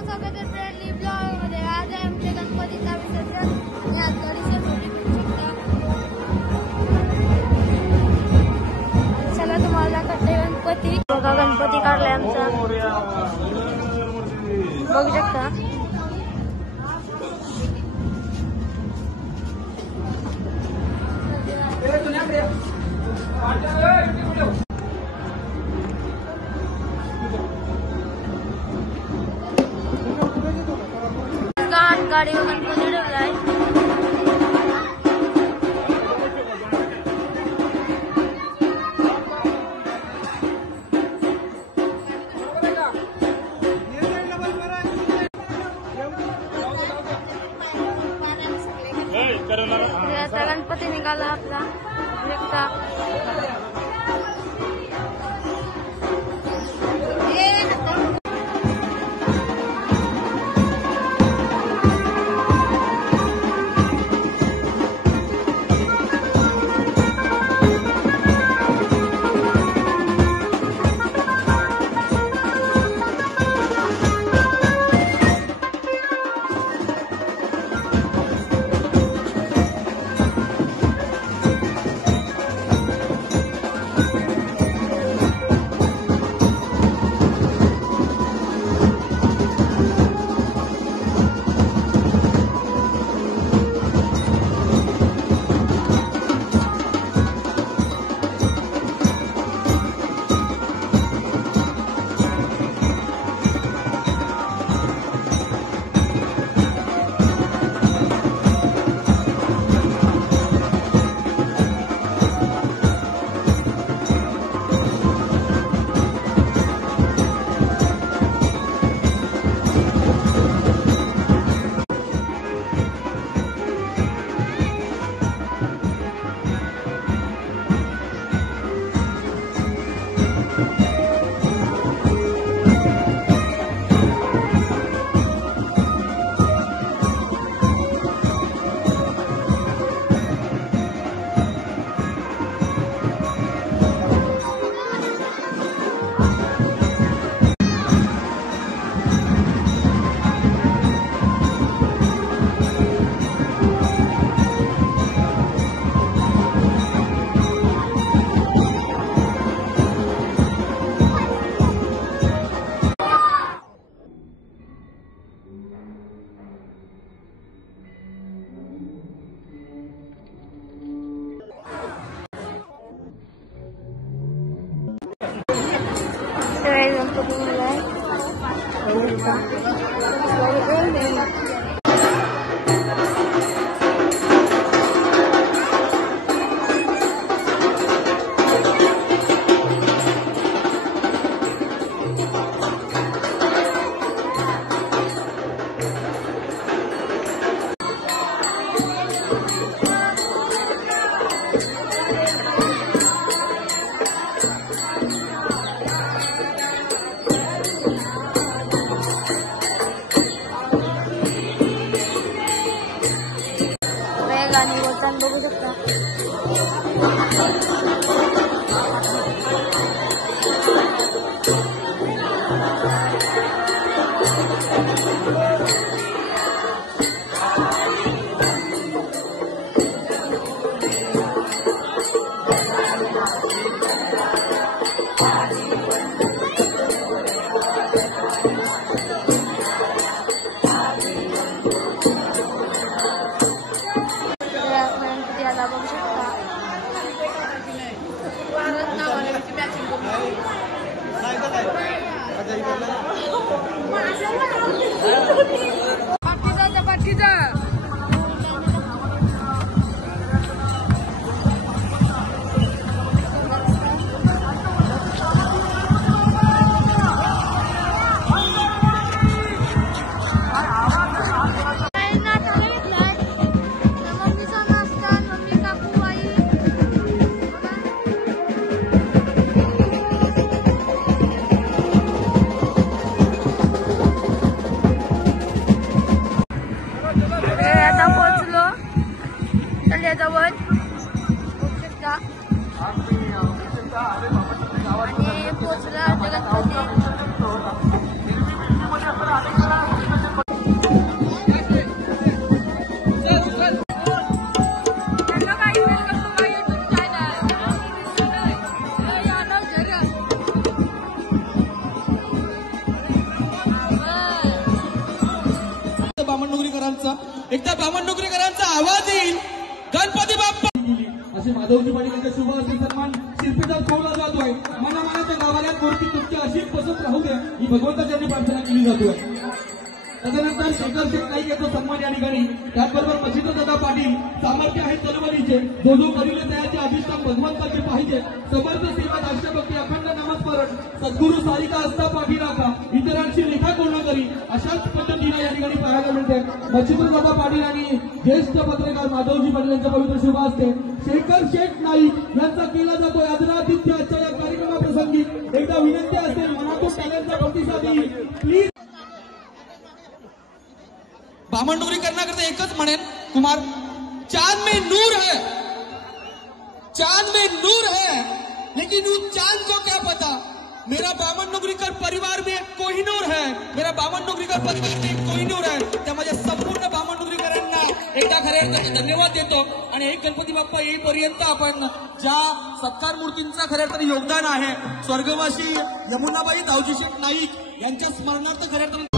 तुमचं स्वागत आहे फ्रेंडली ब्लॉग मध्ये। आज आहे आमच्या गणपतीचा विसर्जन। यात गणेश चला तुम्हाला दाखवते गणपती। बघा गणपती काढलाय आमचा, बघू शकता। गाड़ी गणपती ठेवलाय। आता गणपती निघाला आपला एकटा। गाणी बोलताना बघू शकता। नोकरीकरांचा, एकदा बामण नोकरीकरांचा आवाज येईल गणपती बाप्पा असे माधवजी पाटील यांच्या शुभ हस्ते सन्मान शिल्पीचा ठेवला जातोय। मनामनाच्या गावाल्यात मूर्ती तुमची अशी पसंत राहू द्या ही भगवंताची प्रार्थना केली जातोय। तदनंतर शेखर शेठ नाईक यांचा सन्मान या ठिकाणी, त्याचबरोबर मच्छिंद्रदादा पाटील सामर्थ्य आहे तलवारीचे, जो जो करील त्याचे अधिष्ठान भगवंताचे पाहिजे, समर्थ सेवा राष्ट्रभक्ती अखंड नामस्मरण सद्गुरू सारिका असता पाठीराखा इतरांची लेखा पूर्ण करी अशाच पद्धतीने या ठिकाणी पाहायला मिळते। मच्छिंद्रदादा पाटील आणि ज्येष्ठ पत्रकार माधवजी पाटील यांच्या पवित्र शुभ हस्ते शेखर शेठ नाईक यांचा केला जातोय आदरातिथ्य आजच्या या कार्यक्रमाप्रसंगी। एकदा विनंती असेल मनातून टाळ्यांचा प्रतिसाद येईल प्लीज। बामण नोकरी करण्याकरता एकच म्हणेन कुमार, चांद में नूर है, चांद में नूर है, लेकिन उस चांद को क्या पता मेरा बामण नोकरीकर परिवार में एक कोहिनूर है, मेरा बामण नोकरीकर परिवार में एक कोहिनूर है। त्या माझ्या संपूर्ण बामण नोकरीकरांना एकदा खऱ्या अर्थाने धन्यवाद देतो आणि एक गणपती बाप्पा येईपर्यंत आपण ज्या सत्कार मूर्तींचा खऱ्या अर्थाने योगदान आहे स्वर्गवासी यमुनाबाई दावजी शेठ नाईक यांच्या स्मरणार्थ खऱ्या अर्थाने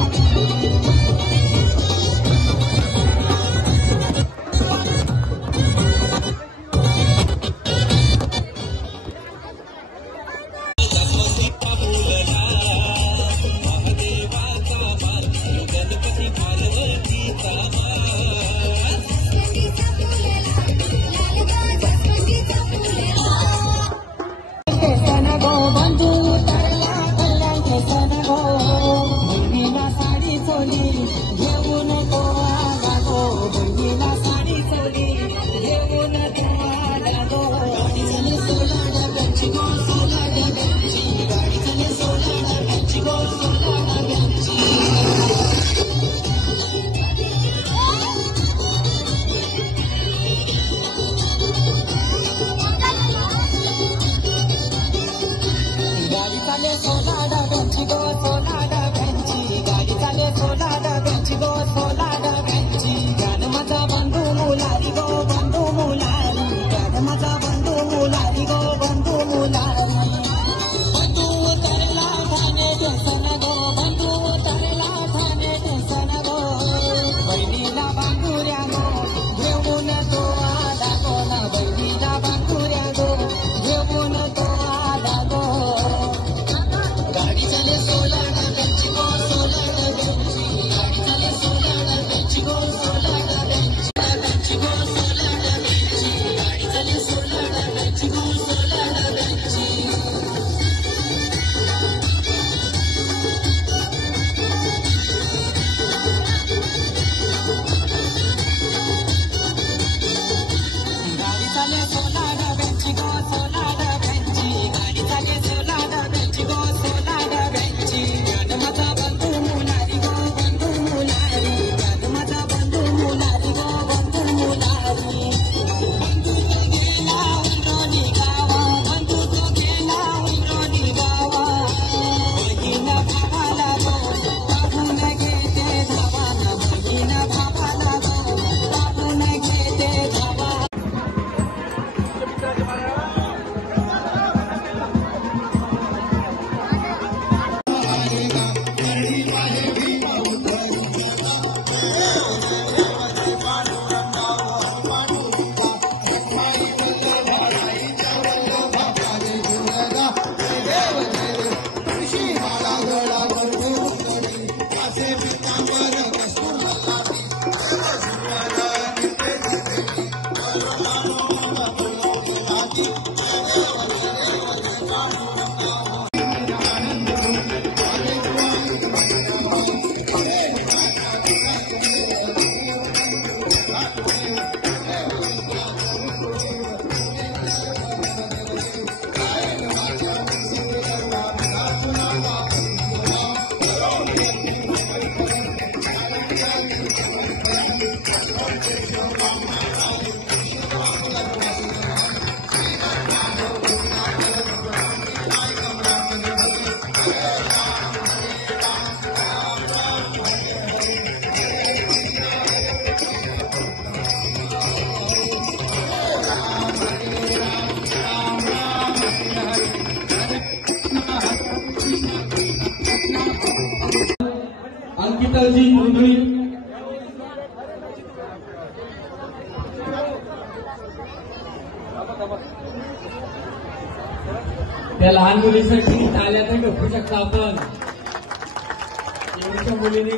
अंकिताजी गोंधळी त्या लहान मुलीसाठी टाळ्या पण ठोकू शकता आपण. एवढ्या मुलीने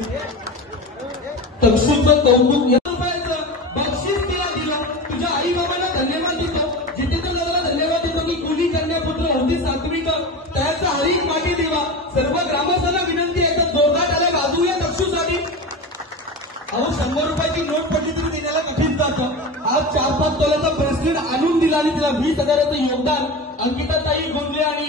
तक्षुचं कौतुक रुपयाचं बक्षीस तिला दिलं. तुझ्या आई बाबाला धन्यवाद देतो. जितेंद्र दादाला धन्यवाद देतो की कुणी कन्यापुत्र होती सात्विक त्याचा हरिक माटी देवा. सर्व ग्रामस्थांना विनंती आहे तर जोरदार टाळ्या वाजवूया तक्षुसाठी. अहो 100 रुपयाची नोट पडली तरी देण्याला कठीण जातं. आज 4-5 तोल्याचा ब्रेसलेट आणून दिला आणि तिला 20,000चं योगदान अंकिताताई गोंदले आणि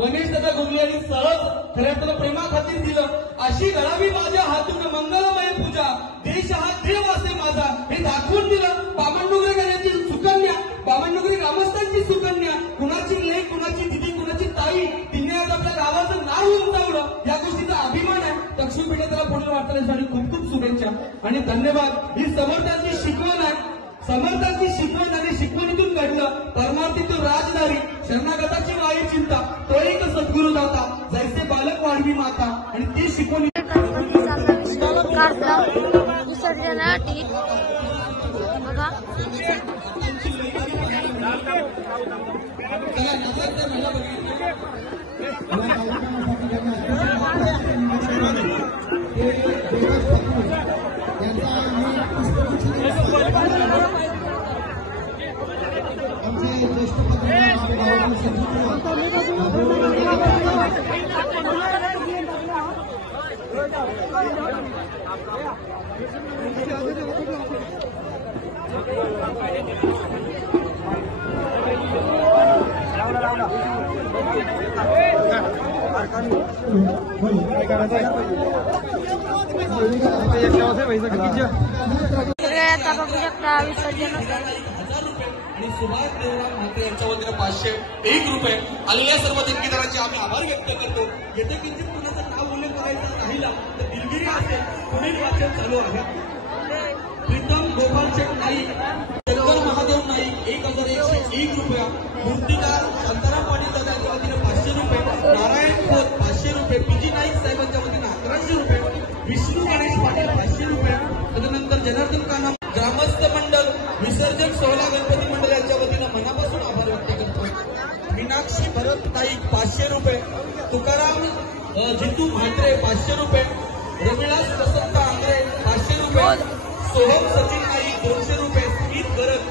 वनेश दादा गोंदले आणि सहज खऱ्या प्रेमाखातीर दिलं. अशी घडावी माझ्या हातून मंगलमय पूजा. देश हा देव असे माझा हे दाखवून दिलं. बामणडोंगरे गाण्याची सुकन्या, बामणडोंगरे ग्रामस्थांची सुकन्या, कुणाची लेक, कुणाची दिदी, कुणाची ताई, तिने आज आपल्या गावाचं नाव उंचावलं. या गोष्टीचा अभिमान आहे. दक्षिण त्याला पुढील वाटण्यासाठी खूप खूप शुभेच्छा आणि धन्यवाद. ही समर्थांची शिकवण आहे. समर्थांची शिकवण आणि शिकवणीतून घडलं. परमार्थीतून राजधारी शरणागताची वाई चिंता तो एक सद्गुरू दाता जैसे बालक वाढवी माता. आणि ती शिकवणी विसर्जनासाठी बघा बघू शकता विसर्जन आणि सुभाष देवराम म्हात्रे यांच्या वतीने 501 रुपये आलेल्या सर्व देणगीदारांचे आम्ही आभार व्यक्त करतो. येथे किंचित कुणाचं नाव उल्लेख करायचं राहिला तर दिलगिरी असेल. पुढील वाचन चालू आहे. प्रीतम गोपाल शेठ नाईक, शंकर महादेव नाईक 1101 रुपया. मूर्तिकार शांताराम पाटील दादांच्या वतीने 500 रुपये. नारायण खोत 500 रुपये. पीजी नाईक साहेबांच्या वतीने 1100 रुपये. विष्णू गणेश पाटील 500 रुपये. तदनंतर जनार्दन काना ग्रामस्थ मंडळ विसर्जन सोहळा गणपती मंडळ यांच्या वतीनं मनापासून आभार व्यक्त करतोय. मीनाक्षी भरत नाईक 500 रुपये. तुकाराम जितू म्हात्रे 500 रुपये. रविलास वसंत आंग्रे 500 रुपये. सोहम सचिन नाईक 200 रुपये. ईद गरज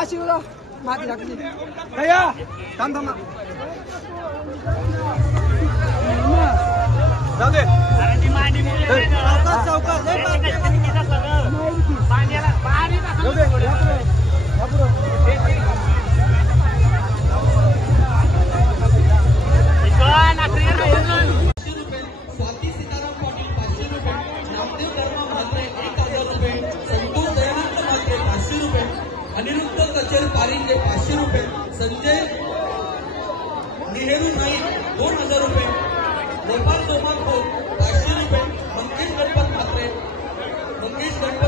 अशी माती टाकली थांब थांब जाऊ दे स्वाती सीताराम पाटील 500 रुपये. नामदेव धर्मा म्हात्रे 1000 रुपये. संतोष दयानंद म्हात्रे 500 रुपये. अनिरुद्ध कचेर पारिंगे 500 रुपये. संजय नेहरू नाईक 2000 रुपये. गोपाल सोमान खोत 500 रुपये. मंगेश गणपत म्हात्रे, मंगेश गणपत